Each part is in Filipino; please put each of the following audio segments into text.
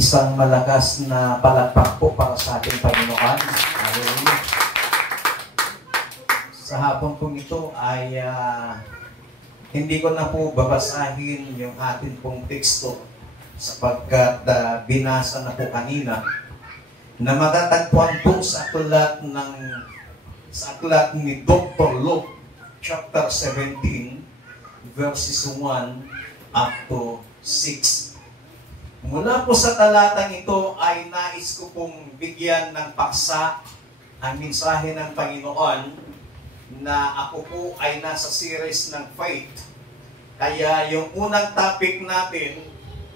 Isang malakas na palakpak po para sa ating Panginoon. Hallelujah. Sa hapon pong ito ay hindi ko na po babasahin yung ating pong teksto sapagkat binasa na po kanina na matatagpuan po sa aklat ni Dr. Luke chapter 17 verses 1 up to 6. Mula po sa talatang ito ay nais ko pong bigyan ng paksa ang mensahe ng Panginoon na ako po ay nasa series ng faith. Kaya yung unang topic natin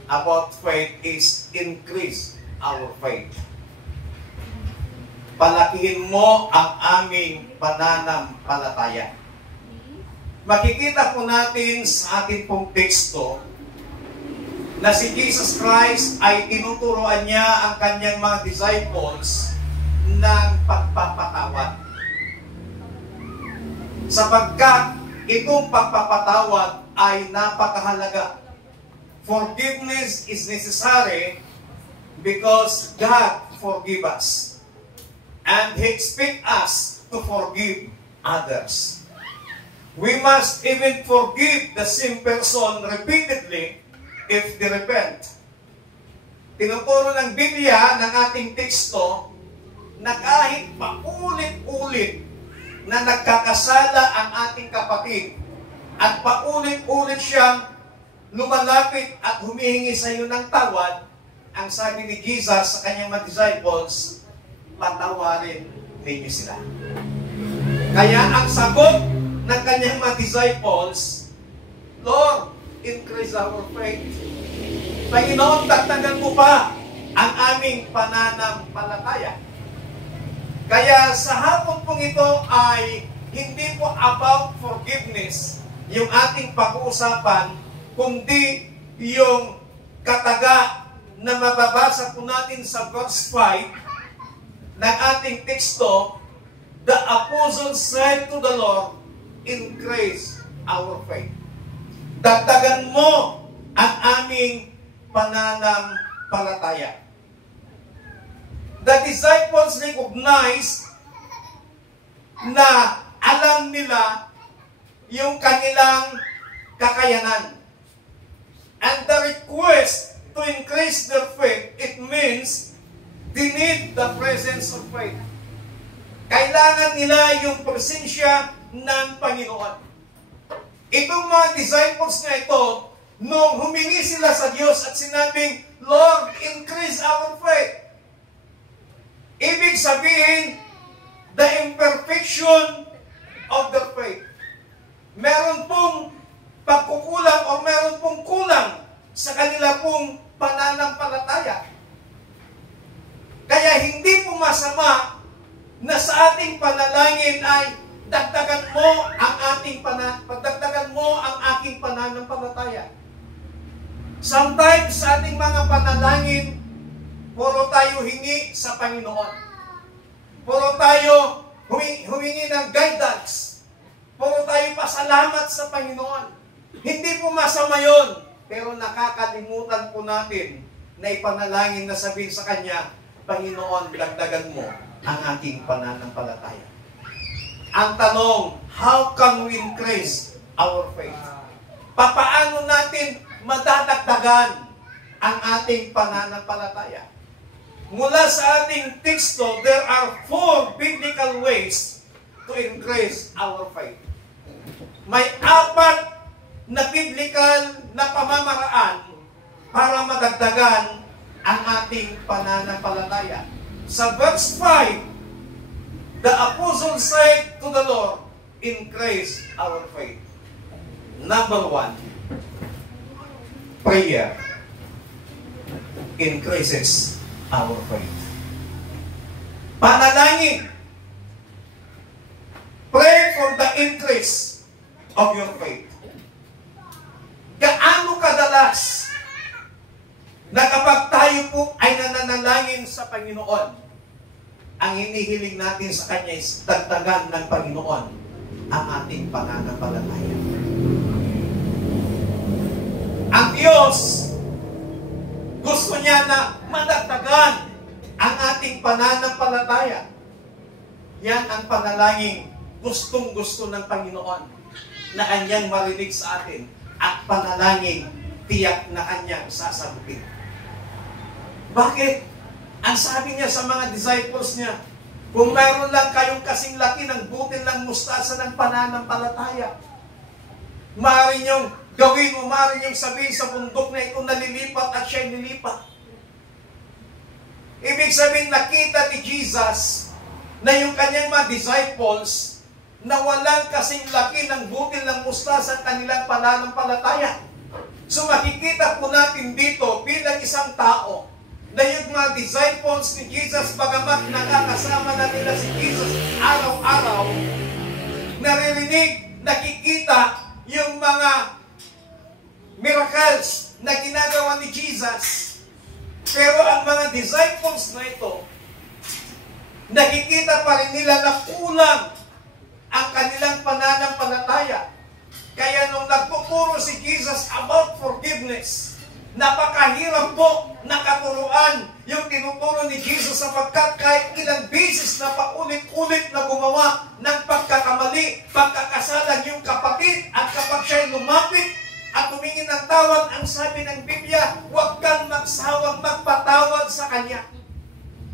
about faith is increase our faith. Palakihin mo ang aming pananampalataya. Makikita po natin sa ating pong teksto na si Jesus Christ ay tinuturoan niya ang kanyang mga disciples ng pagpapatawad. Sapagkat itong pagpapatawad ay napakahalaga. Forgiveness is necessary because God forgive us. And He expects us to forgive others. We must even forgive the same person repeatedly if they repent. Tinuturo ng Biblia ng ating teksto na kahit paulit-ulit na nagkakasala ang ating kapatid at paulit-ulit siyang lumalapit at humihingi sa iyo ng tawad, ang sabi ni Jesus sa kanyang mga disciples, patawarin ninyo sila. Kaya ang sagot ng kanyang mga disciples, Lord, increase our faith. Panginoon, dagdagan mo pa ang aming pananampalataya. Kaya sa hapon pong ito ay hindi po about forgiveness yung ating pag-uusapan, kundi yung kataga na mababasa po natin sa verse 5 ng ating teksto, the apostle said to the Lord, increase our faith. Dagdagan mo ang aming pananampalataya. The disciples recognized na alam nila yung kanilang kakayanan. And the request to increase their faith, it means they need the presence of faith. Kailangan nila yung presensya ng Panginoon. Itong mga disciples na ito, nung humingi sila sa Diyos at sinabing, Lord, increase our faith. Ibig sabihin, the imperfection of their faith. Meron pong pagkukulang o meron pong kulang sa kanila pong pananampalataya. Kaya hindi po masama na sa ating panalangin ay dagdagan mo ang aking pananampalataya. Sometimes sa ating mga panalangin, puro tayo hingi sa Panginoon. Puro tayo humingi ng guidance. Puro tayo pasalamat sa Panginoon. Hindi po masama yun, pero nakakalimutan po natin na ipanalangin na sabihin sa Kanya, Panginoon, dagdagan mo ang aking pananampalataya. Ang tanong, how can we increase our faith? Papaano natin madadagdagan ang ating pananampalataya? Mula sa ating teksto, there are 4 biblical ways to increase our faith. May 4 na biblical na pamamaraan para madagdagan ang ating pananampalataya. Sa verse 5, the apostle said to the Lord, increase our faith. Number 1, prayer increases our faith. Panalangin. Pray for the increase of your faith. Gaano kadalas na kapag tayo po ay nananalangin sa Panginoon, ang hinihiling natin sa Kanya is dagdagan ng Panginoon ang ating pananampalataya. Ang Diyos Gusto niya na madagdagan ang ating pananampalataya. Yan ang panalangin gustong-gusto ng Panginoon na Kanyang marinig sa atin at panalangin tiyak na Kanyang sasagutin. Bakit? Ang sabi niya sa mga disciples niya, kung mayroon lang kayong kasing laki ng butil ng mustasa ng pananampalataya, maaari niyong gawin mo, maaari niyong sabihin sa bundok na ito nalilipat at siya'y nilipat. Ibig sabihin, nakita ni Jesus na yung kanyang mga disciples na walang kasing laki ng butil ng mustasa ang kanilang pananampalataya. So makikita po natin dito bilang isang tao na yung mga disciples ni Jesus, bagamat nakakasama na nila si Jesus araw-araw, naririnig, nakikita yung mga miracles na ginagawa ni Jesus. Pero ang mga disciples na ito, nakikita pa rin nila na kulang ang kanilang pananampalataya. Kaya nung nagtuturo si Jesus about forgiveness, napakahirap po na katuruan yung tinuturo ni Jesus sapagkat kahit ilang beses na paulit-ulit na gumawa ng pagkakamali, pagkakasalan yung kapatid at kapag siya'y lumapit at tumingin ng tawad, ang sabi ng Biblia, huwag kang magsawang magpatawad sa kanya.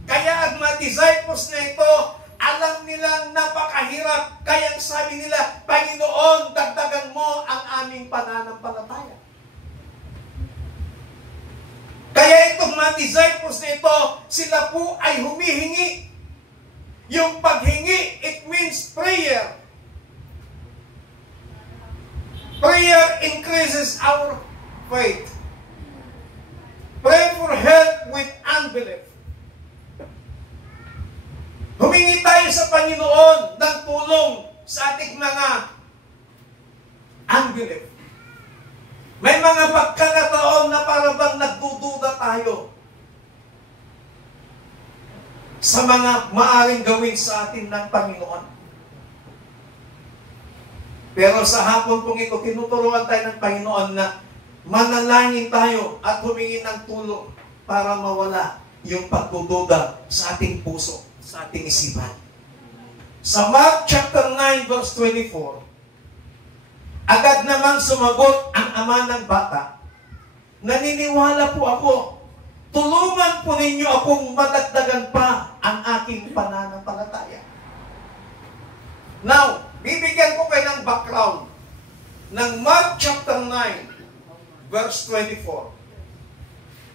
Kaya ang mga disciples na ito, alam nilang napakahirap, kaya ang sabi nila, Panginoon, dagdagan mo ang aming pananampalataya. Kaya itong mga disciples na ito, sila po ay humihingi. Yung paghingi, it means prayer. Prayer increases our faith. Pray for help with unbelief. Humingi tayo sa Panginoon ng tulong sa ating mga unbelief. May mga pagkakataon na para bang nagdududa tayo sa mga maaring gawin sa atin ng Panginoon. Pero sa hapon pong ito, tinuturuan tayo ng Panginoon na manalangin tayo at humingi ng tulong para mawala yung pagdududa sa ating puso, sa ating isipan. Sa Mark chapter 9 verse 24, agad namang sumagot ang ama ng bata, naniniwala po ako, tulungan po ninyo akong madagdagan pa ang aking pananampalataya. Now, bibigyan ko kayo ng background ng Mark chapter 9 verse 24.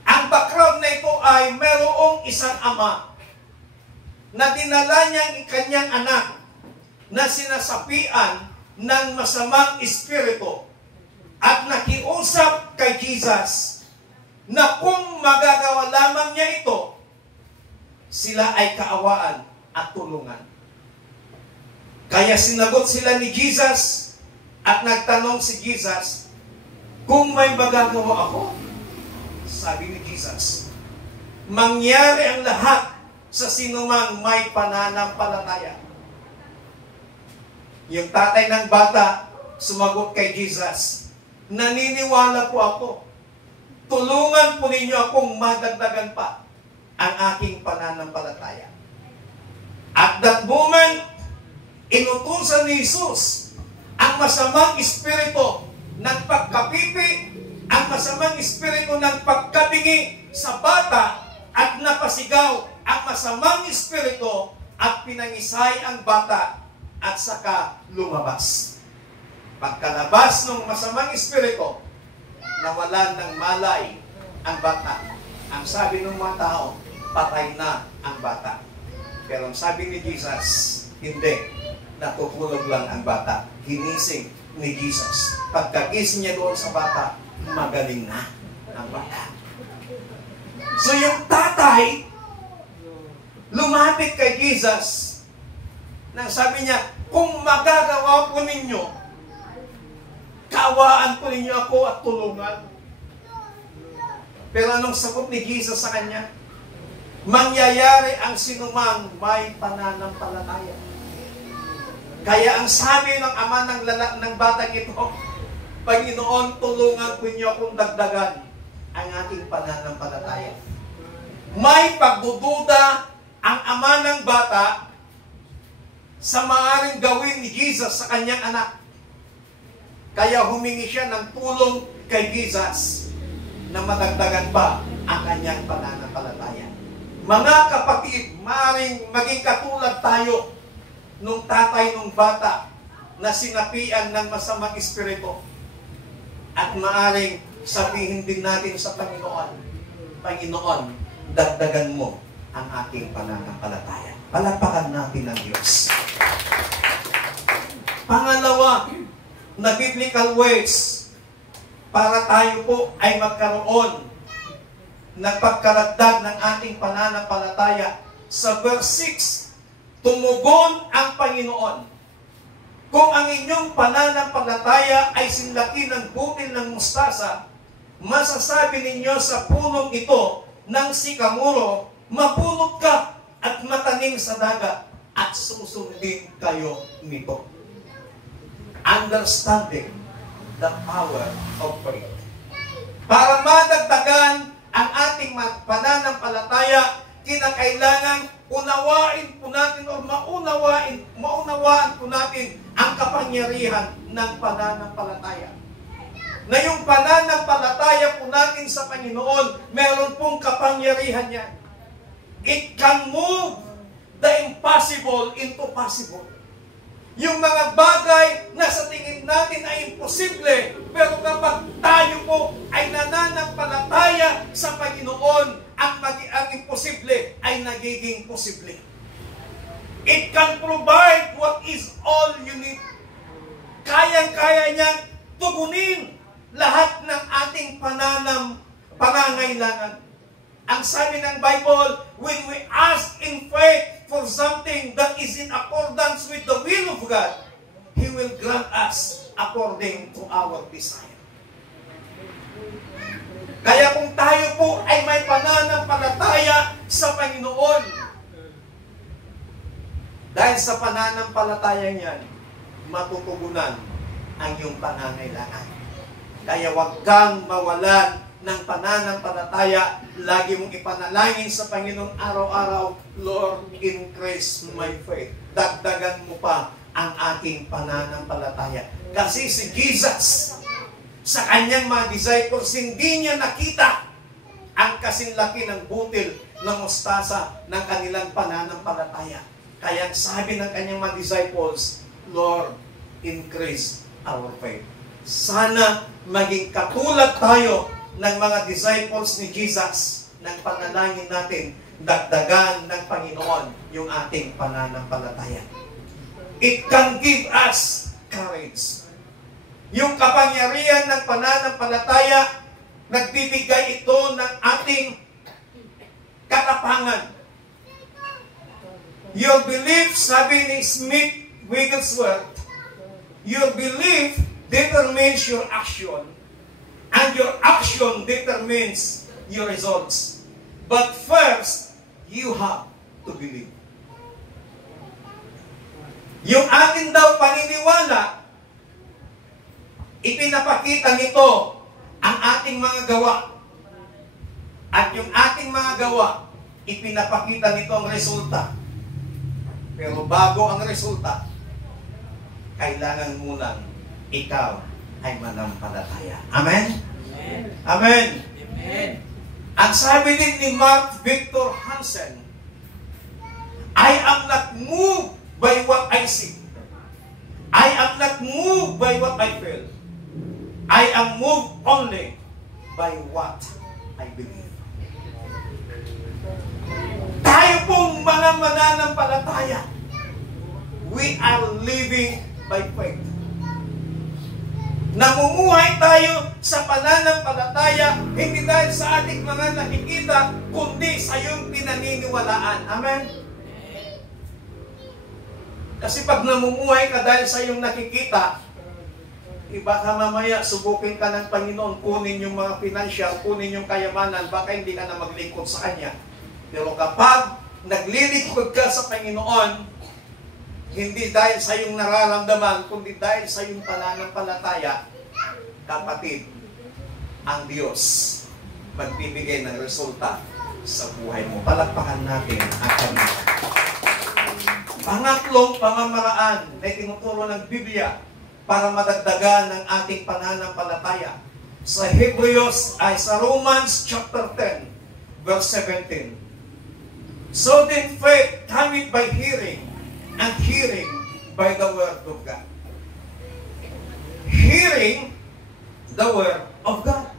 Ang background na ito ay mayroong isang ama na dinala niya ang kanyang anak na sinasapian ng masamang espiritu at nakiusap kay Jesus na kung magagawa lamang niya ito, sila ay kaawaan at tulungan. Kaya sinagot sila ni Jesus at nagtanong si Jesus, kung may magagawa ako, sabi ni Jesus, mangyari ang lahat sa sinumang may pananampalataya. Yung tatay ng bata, sumagot kay Jesus, naniniwala po ako. Tulungan po ninyo akong madagdagan pa ang aking pananampalataya. At that moment, inutusan ni Jesus ang masamang espiritu ng pagkapipi, ang masamang espiritu ng pagkabingi sa bata at napasigaw ang masamang espiritu at pinangisay ang bata at saka lumabas. Pagkalabas ng masamang espiritu, nawalan ng malay ang bata. Ang sabi ng mga tao, patay na ang bata. Pero ang sabi ni Jesus, hindi. Natutulog lang ang bata. Ginising ni Jesus. Pagkagising niya doon sa bata, magaling na ang bata. So yung tatay, lumapit kay Jesus, nang sabi niya, kung magagawa po ninyo, kaawaan po ninyo ako at tulungan. Pero anong sagot ni Jesus sa kanya? Mangyayari ang sinumang may pananampalataya. Kaya ang sabi ng ama ng batang ito, Panginoon, tulungan po niyo akong dagdagan ang ating pananampalataya. May pagdududa ang ama ng bata sa maaaring gawin ni Jesus sa kanyang anak. Kaya humingi siya ng tulong kay Jesus na madagdagan pa ang kanyang pananampalataya. Mga kapatid, maaaring maging katulad tayo nung tatay nung bata na sinapian ng masamang espiritu. At maaaring sabihin din natin sa Panginoon, Panginoon, dagdagan mo ang aking pananampalataya. Palakpakan natin ang Diyos. Pangalawa, na biblical ways para tayo po ay magkaroon ng pagkaragdag ng ating pananampalataya. Sa verse 6, tumugon ang Panginoon. Kung ang inyong pananampalataya ay sinlaki ng butil ng mustasa, masasabi ninyo sa punong ito ng sikamuro, mapulot ka at matanim sa dagat, at susundin kayo nito. Understanding the power of faith. Para madagdagan ang ating pananampalataya, kinakailangan unawain po natin o maunawaan po natin ang kapangyarihan ng pananampalataya. Na yung pananampalataya po natin sa Panginoon, meron pong kapangyarihan yan. It can move the impossible into possible. Yung mga bagay na sa tingin natin ay imposible, pero kapag tayo po ay nananampalataya sa Panginoon, ang imposible ay nagiging posible. It can provide what is all you need. Kayang-kaya niyang tugunin lahat ng ating pangangailangan. Ang sabi ng Bible, when we ask in faith for something that is in accordance with the will of God, He will grant us according to our desire. Kaya kung tayo po ay may pananampalataya sa Panginoon, dahil sa pananampalataya niyan, matutugunan ang iyong pangangailangan. Kaya huwag kang mawalan ng pananampalataya. Lagi mong ipanalangin sa Panginoon araw-araw, Lord, increase my faith. Dagdagan mo pa ang aking pananampalataya. Kasi si Jesus, sa kanyang mga disciples, hindi niya nakita ang kasinlaki ng butil ng mustasa ng kanilang pananampalataya. Kaya sabi ng kanyang mga disciples, Lord, increase our faith. Sana maging katulad tayo ng mga disciples ni Jesus, ng panalangin natin, dagdagan ng Panginoon yung ating pananampalataya. It can give us courage. Yung kapangyarihan ng pananampalataya, nagbibigay ito ng ating katapangan. Your belief, sabi ni Smith Wigglesworth, your belief determines your action, and your action determines your results. But first, you have to believe. Yung atin daw paniniwala, ipinapakita nito ang ating mga gawa. At yung ating mga gawa, ipinapakita nito ang resulta. Pero bago ang resulta, kailangan munang ikaw ay manampalataya. Amen? Amen. Amen. Amen. Ang sabi din ni Mark Victor Hansen, I am not moved by what I see. I am not moved by what I feel. I am moved only by what I believe. Tayo pong mga mananampalataya, we are living by faith. Namumuhay tayo sa pananampalataya, hindi dahil sa ating mga nakikita, kundi sa iyong pinaniniwalaan. Amen? Kasi pag namumuhay ka dahil sa iyong nakikita, baka mamaya subukin ka ng Panginoon, kunin yung mga financial, kunin yung kayamanan, baka hindi ka na maglingkod sa Kanya. Pero kapag naglilingkod ka sa Panginoon, hindi dahil sa iyong nararamdaman, kundi dahil sa iyong pananampalataya, kapatid, ang Diyos magbibigay ng resulta sa buhay mo. Palakpakan natin ang Panginoon. Pangatlong pamamaraan na tinuturo ng Biblia para madagdagan ng ating pananampalataya sa Romans chapter 10, verse 17. So then faith cometh by hearing, and hearing by the word of God. Hearing the word of God.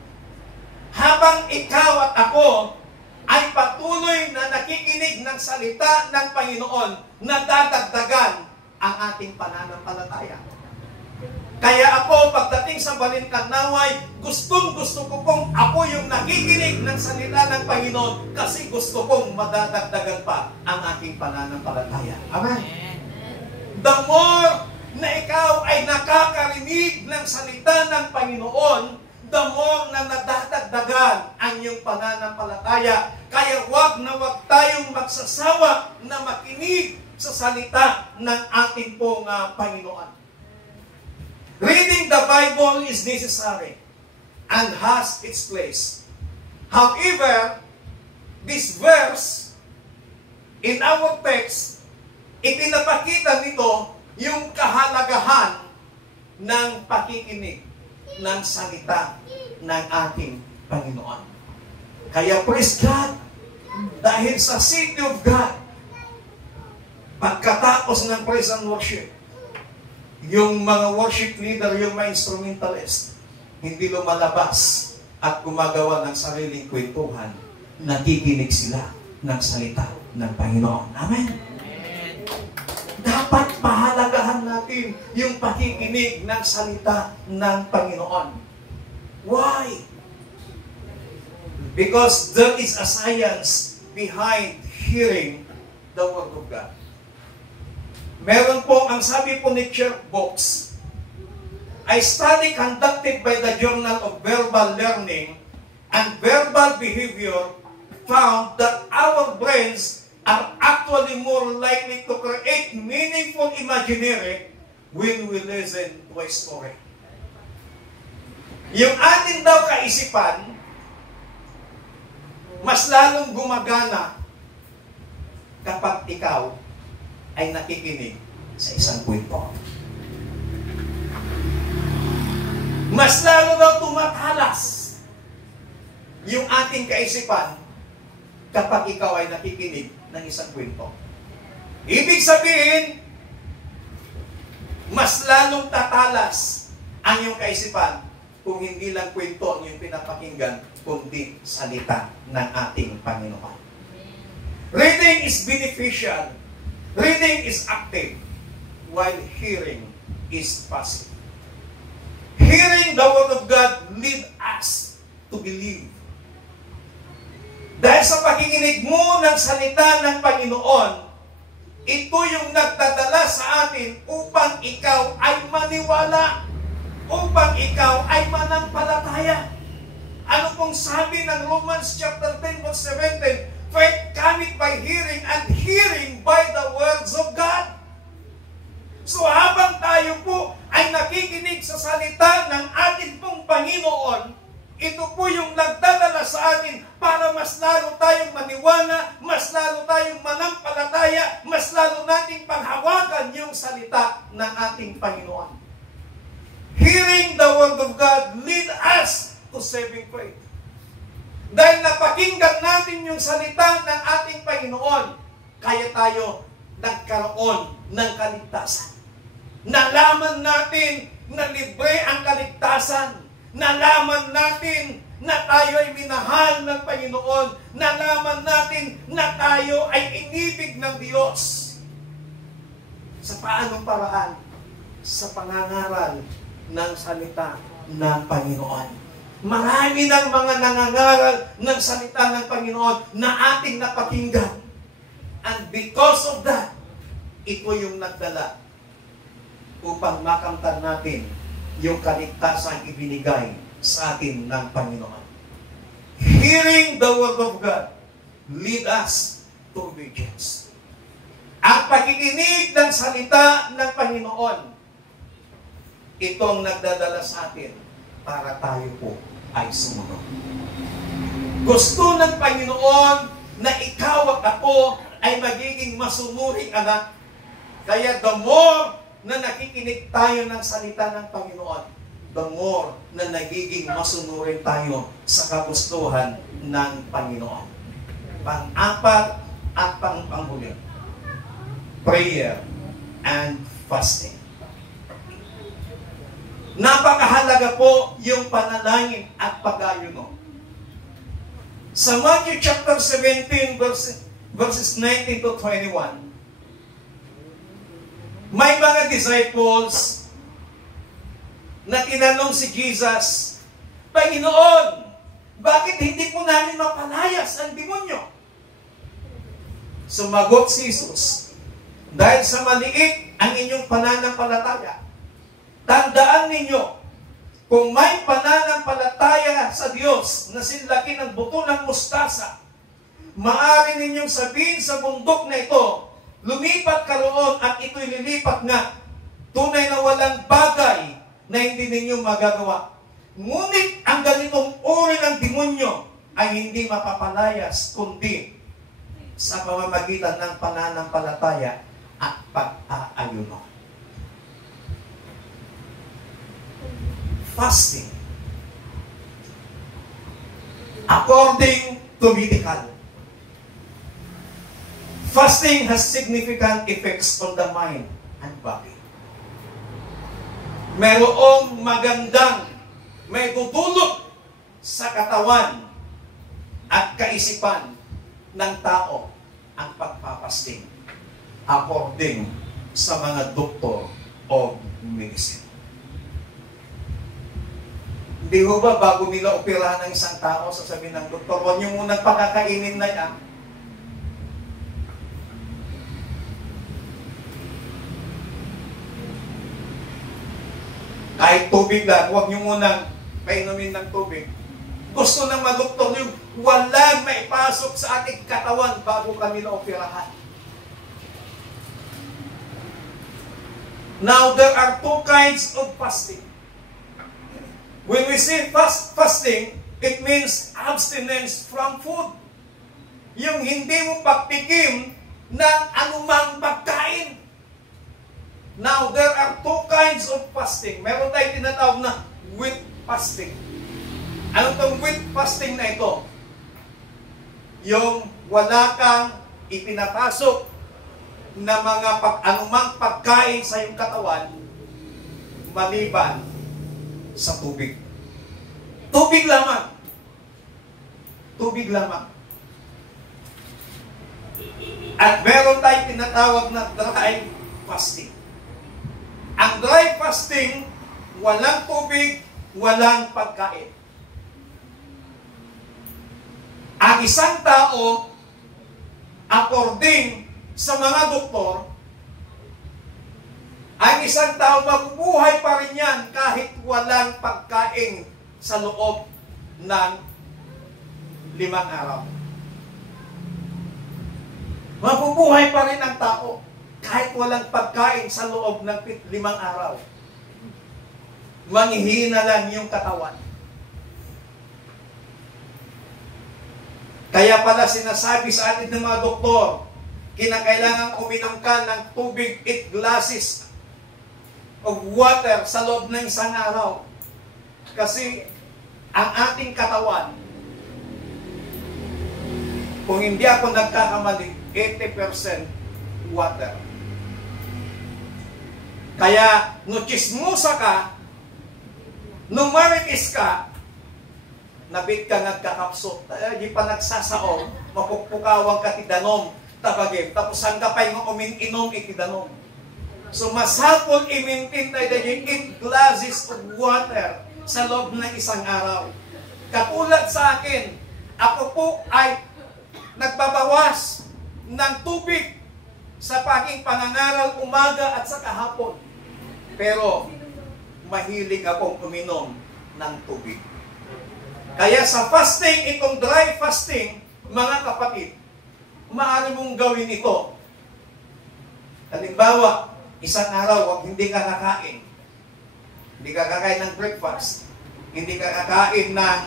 Habang ikaw at ako ay patuloy na nakikinig ng salita ng Panginoon, nadadagdagan ang ating pananampalataya. Kaya ako, pagdating sa Balintaway, gustong-gusto ko pong ako yung nakikinig ng salita ng Panginoon kasi gusto kong madadagdagan pa ang aking pananampalataya. Amen? The more na ikaw ay nakakarinig ng salita ng Panginoon, the more na nadadagdagan ang iyong pananampalataya. Kaya wag na wag tayong magsasawa na makinig sa salita ng ating pong Panginoon. Reading the Bible is necessary and has its place. However, this verse in our text, ipinapakita nito yung kahalagahan ng pakikinig ng salita ng ating Panginoon. Kaya praise God, dahil sa City of God, pagkatapos ng praise and worship, yung mga worship leader, yung mga instrumentalist, hindi lumalabas at gumagawa ng sariling kwentuhan, nakikinig sila ng salita ng Panginoon. Amen? Dapat pahalagahan natin yung pakikinig ng salita ng Panginoon. Why? Because there is a science behind hearing the Word of God. Meron po, ang sabi po ni Chuck Box, a study conducted by the Journal of Verbal Learning and Verbal Behavior found that our brains are actually more likely to create meaningful imaginary when we listen to a story. Yung ating daw kaisipan, mas lalong gumagana kapag ikaw ay nakikinig sa isang kwento. Mas lalo daw tumatalas yung ating kaisipan kapag ikaw ay nakikinig ng isang kwento. Ibig sabihin, mas lalong tatalas ang iyong kaisipan kung hindi lang kwento ang iyong pinapakinggan, kundi salita ng ating Panginoon. Reading is beneficial. Reading is active, while hearing is passive. Hearing the Word of God lead us to believe. Dahil sa pakikinig mo ng salita ng Panginoon, ito yung nagdadala sa atin upang ikaw ay maniwala, upang ikaw ay manampalataya. Ano pong sabi ng Romans chapter 10 verse 17? Faith cometh by hearing, and hearing by the words of God. So habang tayo po ay nakikinig sa salita ng ating pong Panginoon, ito po yung nagdadala sa atin para mas lalo tayong maniwala, mas lalo tayong manampalataya, mas lalo nating panghawakan yung salita ng ating Panginoon. Hearing the Word of God lead us to saving faith. Dahil napakinggan natin yung salita ng ating Panginoon, kaya tayo nagkaroon ng kaligtasan. Nalaman natin na libre ang kaligtasan. Nalaman natin na tayo ay minahal ng Panginoon. Nalaman natin na tayo ay inibig ng Diyos. Sa paanong paraan? Sa pangangaral ng salita ng Panginoon. Marami ng mga nangangaral ng salita ng Panginoon na ating napakinggan. And because of that, ito yung nagdala upang makamtan natin yung kaligtasan ibinigay sa atin ng Panginoon. Hearing the Word of God lead us to obedience. Ang pakikinig ng salita ng Panginoon, itong nagdadala sa atin para tayo po ay sumunod. Gusto ng Panginoon na ikaw at ako ay magiging masunuring anak. Kaya the more na nakikinig tayo ng salita ng Panginoon, the more na nagiging masunurin tayo sa kagustuhan ng Panginoon. Pang-apat at pang-panghuli, prayer and fasting. Napakahalaga po yung panalangin at pag-ayuno. Sa Matthew chapter 17 verses 19 to 21, may mga disciples na tinanong si Jesus, Panginoon, bakit hindi po namin mapalayas ang demonyo? Sumagot si Jesus, dahil sa maliit ang inyong pananampalataya. Tandaan ninyo, kung may pananampalataya sa Diyos na sinlaki ng buto ng mustasa, maaari ninyong sabihin sa bundok na ito, lumipat ka roon at ito'y lilipat nga. Tunay na walang bagay na hindi ninyo magagawa. Ngunit ang ganitong uri ng demonyo ay hindi mapapalayas, kundi sa pamamagitan ng pananampalataya at pag-aayuno. Fasting. According to medical, fasting has significant effects on the mind and body. Mayroong magandang may tutulog sa katawan at kaisipan ng tao ang pagpapasting according sa mga doktor o medicine. Hindi ho ba bago nila operahan ng isang tao, sasabihin ng doktor, huwag niyo munang pakakainin na yan. Kahit tubig lang, huwag niyo munang painumin ng tubig. Gusto ng mga doktor yung walang maipasok sa ating katawan bago kami na-operahan. Now, there are two kinds of fasting. When we say fasting, it means abstinence from food. Yung hindi mo pagtikim ng anumang pagkain. Now, there are two kinds of fasting. Meron tayong tinatawag na wheat fasting. Ano itong wheat fasting na ito? Yung wala kang ipinapasok na mga anumang pagkain sa iyong katawan maliban sa tubig. Tubig lamang. Tubig lamang. At meron tayong tinatawag na dry fasting. Ang dry fasting, walang tubig, walang pagkain. Ang isang tao, according sa mga doktor, ang isang tao mabubuhay pa rin yan kahit walang pagkain sa loob ng 5 araw. Mabubuhay pa rin ang tao kahit walang pagkain sa loob ng 5 araw. Manghihina lang yung katawan. Kaya pala sinasabi sa atin ng mga doktor, kinakailangan uminom ka ng tubig 8 glasses of water sa loob ng 1 araw. Kasi ang ating katawan, kung hindi ako nagkakamali, 80% water. Kaya, nung chismosa ka, nung maritis ka, nabit ka nagkakapsot, di pa nagsasaong, mapupukawang ka tidanom, tabagin, tapos ang kapay mo uminom itidanom. So, masapol i-maintain tayo yung 8 glasses of water sa loob ng 1 araw. Katulad sa akin, ako po ay nagbabawas ng tubig sa aking pangangaral umaga at sa kahapon. Pero, mahilig akong uminom ng tubig. Kaya sa fasting, itong dry fasting, mga kapatid, maaari mong gawin ito. Halimbawa, 1 araw, hindi ka kakain. Hindi ka kakain ng breakfast. Hindi ka kakain ng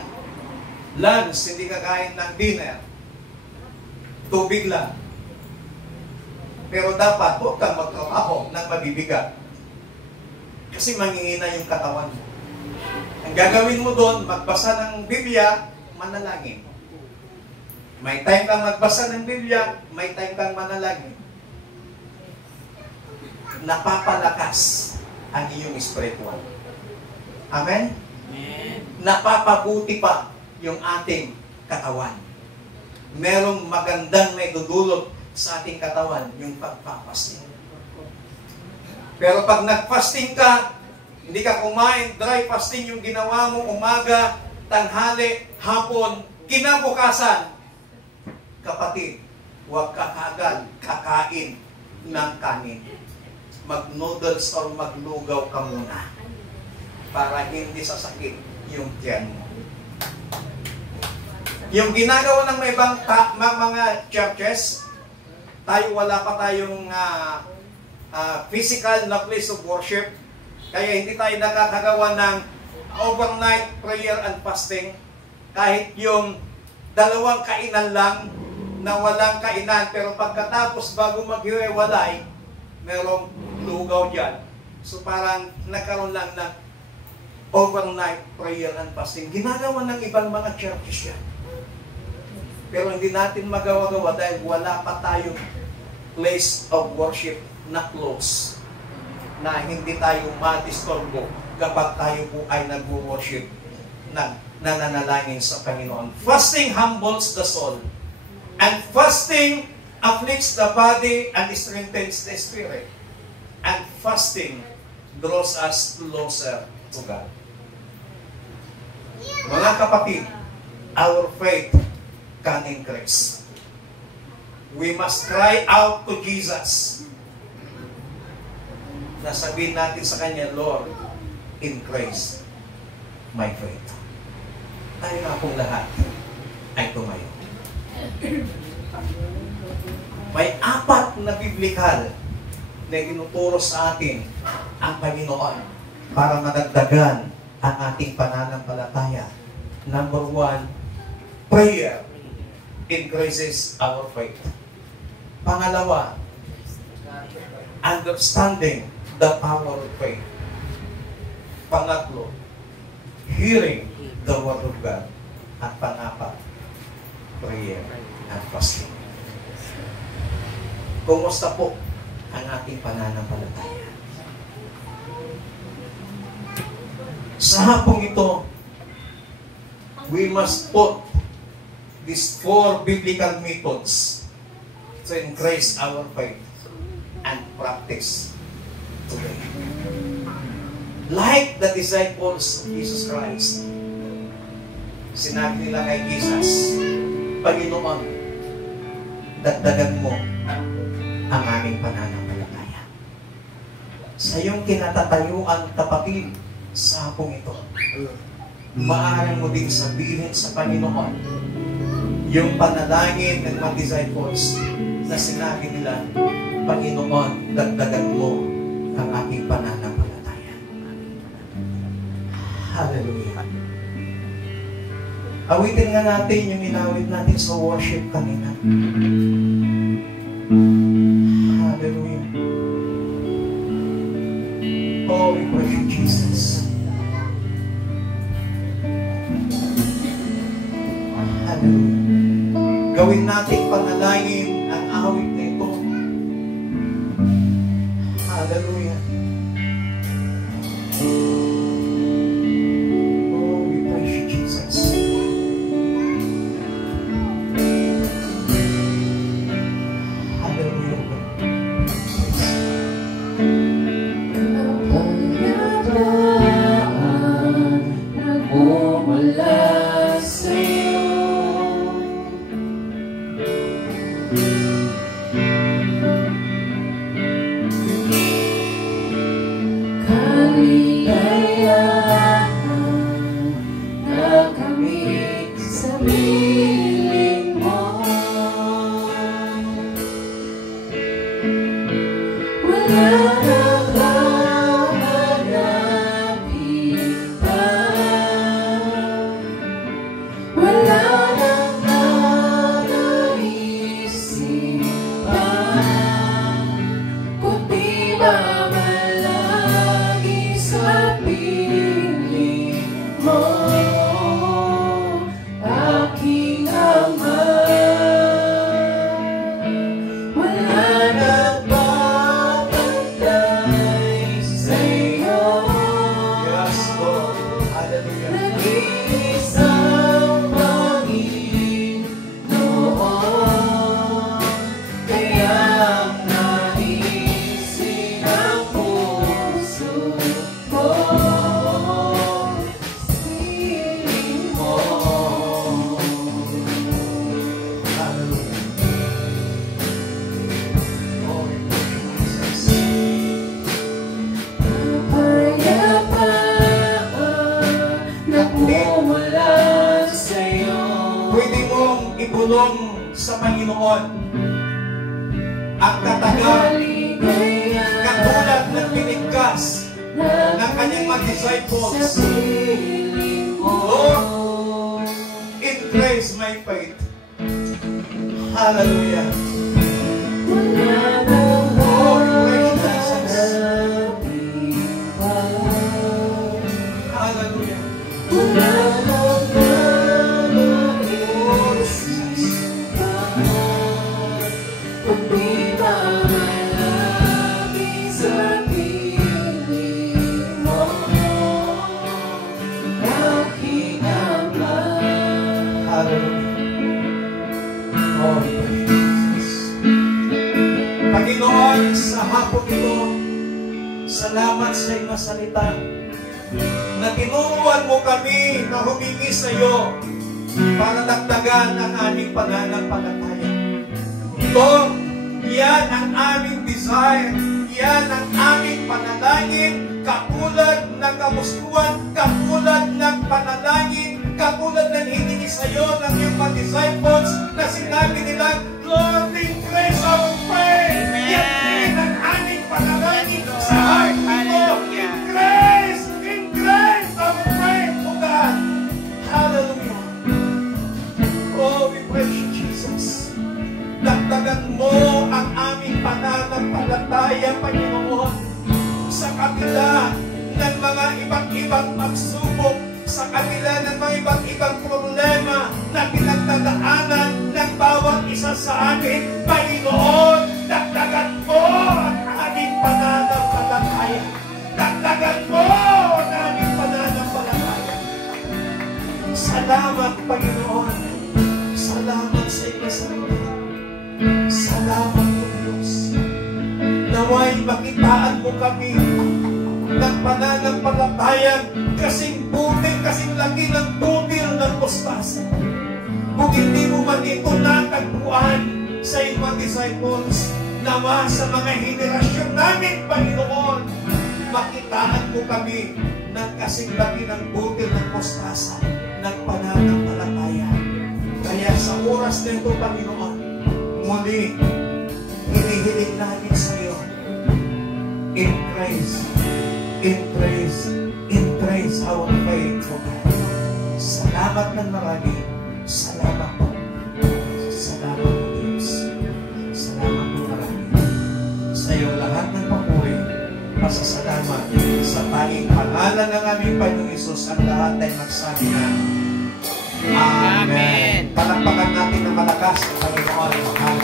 lunch, hindi ka kain ng dinner, tubig lang. Pero dapat huwag kang magtrabaho ng mabibigat. Kasi mangingina yung katawan mo. Ang gagawin mo doon, magbasa ng Biblia, manalangin. May time kang magbasa ng Biblia, may time kang manalangin. Napapalakas ang iyong spiritual. Amen? Amen. Napapabuti pa yung ating katawan. Merong magandang may dudulot sa ating katawan, yung pagpapasting. Pero pag nag-fasting ka, hindi ka kumain, dry fasting yung ginawa mo, umaga, tanghali, hapon, kinabukasan, kapatid, huwag ka kaagad kakain ng kanin. Mag-noodles or maglugaw ka muna para hindi sasakit yung tiyan mo. Yung ginagawa ng may ibang mga churches, tayo wala pa tayong physical na place of worship, kaya hindi tayo nakakagawa ng overnight prayer and fasting. Kahit yung 2 kainan lang na walang kainan, pero pagkatapos bago maghiwalay, merong lugaw dyan. So parang nagkaroon lang ng overnight prayer and fasting. Ginagawa ng ibang mga churches yan. Pero hindi natin magawa-gawa dahil wala pa tayong place of worship na close, na hindi tayo madisturbo kapag tayo po ay nag-worship, nananalangin sa Panginoon. Fasting humbles the soul, and fasting afflicts the body and strengthens the spirit, and fasting draws us closer to God. Mga kapatid, our faith can increase. We must cry out to Jesus. Nasabihin natin sa Kanya, Lord, increase my faith. Tayo na pong lahat ay tumayo. May 4 na biblikal na ginuturo sa atin ang Panginoon para madagdagan ang ating pananampalataya. Number 1, prayer increases our faith. Pangalawa, understanding the power of faith. Pangatlo, hearing the word of God. At pang-apat, prayer and fasting. Kumusta po ang ating pananampalataya? Sa hapong ito, we must put these 4 biblical methods to increase our faith and practice today. Like the disciples of Jesus Christ, sinabi nila kay Jesus, Panginoon, dagdagan mo ang aming pananampalataya. Sa iyong kinatatayuan, kapatid, sa hapong ito, maaari mo din sabihin sa Panginoon yung panalangin ng mga disciples na sinabi nila, Panginoon, dagdagan mo ang aking pananampalataya. Hallelujah. Awitin nga natin yung inawit natin sa worship kanina. Hallelujah. Oh, we praise you, Jesus. Hallelujah. Gawin natin panalangin ang awit na ito. Hallelujah. Oh, we praise you, Jesus. Hallelujah. Well, Panginoon, ang katagang katulad ng binigkas ng kanyang mga disciples. Lord, increase my faith. Hallelujah. Oh, praise Jesus. Hallelujah. Panginoon, sa hapon ito, salamat sa iyong salita na tinuruan mo kami na humingi sa iyo para dagdagan ang aming pananampalataya. Lord, yan ang aming desire, yan ang aming panalangin, katulad ng kamuskuhan, katulad ng panalangin, katulad ng hiningi sa iyo ng iyong mga disciples na sinabi nila, Lord, increase our faith. Yan din ang aming panalangin sa heart mo. Increase our faith, O God. Hallelujah. Oh, we praise you, Jesus. Dagdagan mo ang aming pananampalataya, Panginoon, sa kabila ng mga iba't-ibang pagsubok, sa kabila ng mga iba't-ibang problema na pinagdadaanan ng bawat isa sa amin, Panginoon, dagdagan mo ang aming pananampalataya. Dagdagan mo ang aming pananampalataya. Salamat, Panginoon. Salamat sa iyong salita. Salamat, O Diyos. Naway makitaan mo kami ng pananampalataya kasing butil, kasing laki ng butil ng mustasa. Kung hindi mo man ito natagpuan sa iyong mga disciples, nawa sa mga henerasyon namin, Panginoon, makitaan mo kami ng kasing laki ng butil ng mustasa ng pananampalataya. Kaya sa oras na ito, Panginoon, muli, hinihiling namin sa iyo, increase our faith, O God. Salamat ng marami. Salamat po. Salamat po, Diyos. Salamat ng marami. Sa iyo lahat ng papuri, pasasalamat sa tanging pangalan ng aming Panginoong Hesus, ang lahat ay magsabi na Amen. Palakpakan natin ng malakas ang Panginoon.